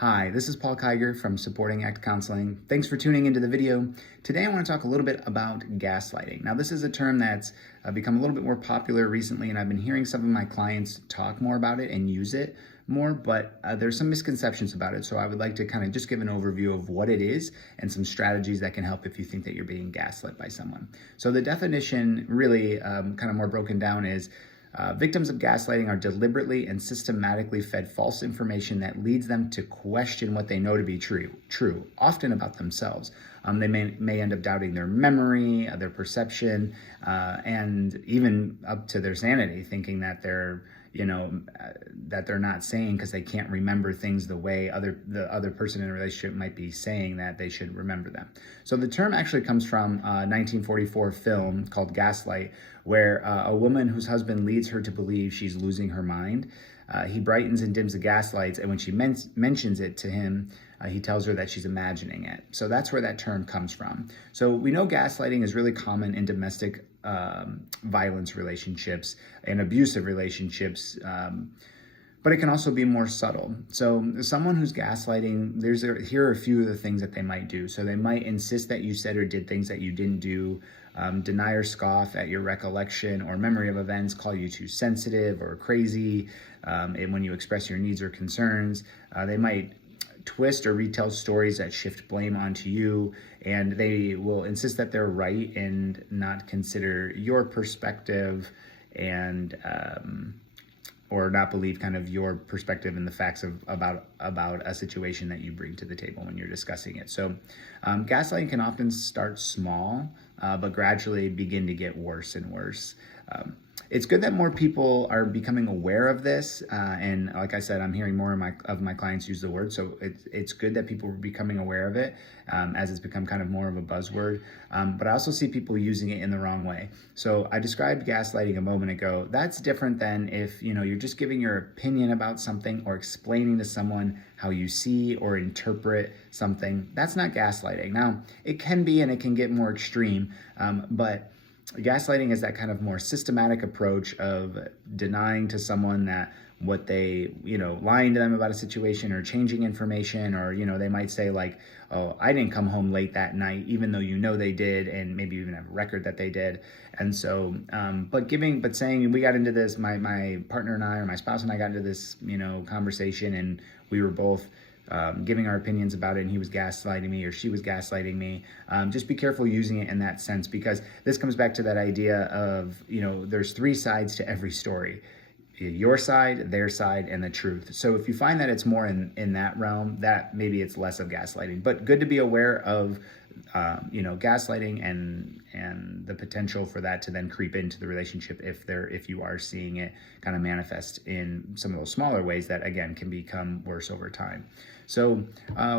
Hi, this is Paul Kiger from Supporting Act Counseling. Thanks for tuning into the video. Today I want to talk a little bit about gaslighting. Now this is a term that's become a little bit more popular recently, and I've been hearing some of my clients talk more about it and use it more, but there's some misconceptions about it. So I would like to kind of just give an overview of what it is and some strategies that can help if you think that you're being gaslit by someone. So the definition really kind of more broken down is victims of gaslighting are deliberately and systematically fed false information that leads them to question what they know to be true, often about themselves. They may end up doubting their memory, their perception, and even up to their sanity, thinking that they're not saying because they can't remember things the way the other person in a relationship might be saying that they should remember them. So the term actually comes from a 1944 film called Gaslight, where a woman whose husband leads her to believe she's losing her mind. He brightens and dims the gaslights, and when she mentions it to him, he tells her that she's imagining it. So that's where that term comes from. So we know gaslighting is really common in domestic violence relationships and abusive relationships, but it can also be more subtle. So someone who's gaslighting, here are a few of the things that they might do. So they might insist that you said or did things that you didn't do, deny or scoff at your recollection or memory of events, call you too sensitive or crazy, and when you express your needs or concerns. They might twist or retell stories that shift blame onto you, and they will insist that they're right and not consider your perspective and or not believe kind of your perspective and the facts about a situation that you bring to the table when you're discussing it. So gaslighting can often start small, but gradually begin to get worse and worse. It's good that more people are becoming aware of this, and like I said, I'm hearing more of my clients use the word, so it's good that people are becoming aware of it, as it's become kind of more of a buzzword, but I also see people using it in the wrong way. So I described gaslighting a moment ago. That's different than if you're just giving your opinion about something or explaining to someone how you see or interpret something. That's not gaslighting. Now, it can be, and it can get more extreme, but gaslighting is that kind of more systematic approach of denying to someone that what they, lying to them about a situation or changing information, or, they might say like, oh, I didn't come home late that night, even though they did, and maybe even have a record that they did. And so, but saying we got into this, my partner and I, or my spouse and I got into this, conversation, and we were both giving our opinions about it, and he was gaslighting me or she was gaslighting me. Just be careful using it in that sense, because this comes back to that idea of, there's three sides to every story: your side, their side, and the truth. So if you find that it's more in that realm, that maybe it's less of gaslighting. But good to be aware of gaslighting and the potential for that to then creep into the relationship if you are seeing it kind of manifest in some of those smaller ways that, again, can become worse over time. So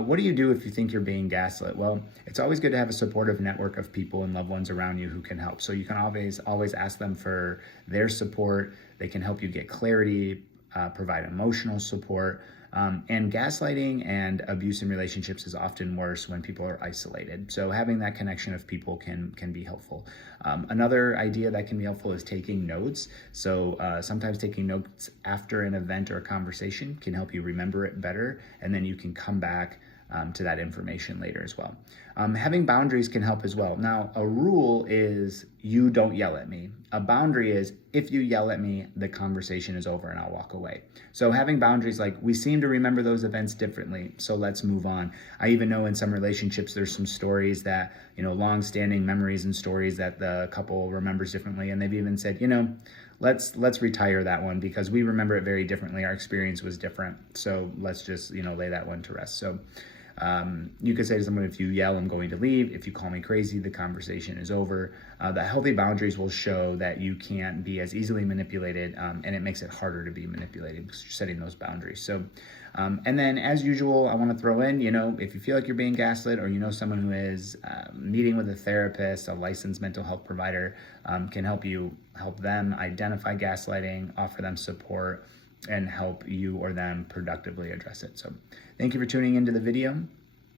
what do you do if you think you're being gaslit? Well, it's always good to have a supportive network of people and loved ones around you who can help. So you can always ask them for their support. They can help you get clarity, provide emotional support. And gaslighting and abuse in relationships is often worse when people are isolated. So having that connection of people can be helpful. Another idea that can be helpful is taking notes. So sometimes taking notes after an event or a conversation can help you remember it better, and then you can come back to that information later as well. Having boundaries can help as well. Now, a rule is you don't yell at me. A boundary is if you yell at me, the conversation is over and I'll walk away. So having boundaries, like, we seem to remember those events differently, so let's move on. I even know in some relationships there's some stories that, long-standing memories and stories that the couple remembers differently, and they've even said, let's retire that one because we remember it very differently. Our experience was different, so let's just lay that one to rest. So you could say to someone, if you yell, I'm going to leave. If you call me crazy, the conversation is over. The healthy boundaries will show that you can't be as easily manipulated, and it makes it harder to be manipulated because you're setting those boundaries. So, and then as usual, I want to throw in, if you feel like you're being gaslit, or someone who is meeting with a therapist, a licensed mental health provider, can help them identify gaslighting, offer them support, and help you or them productively address it. So thank you for tuning into the video.